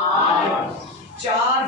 8۔ 4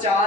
4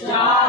4۔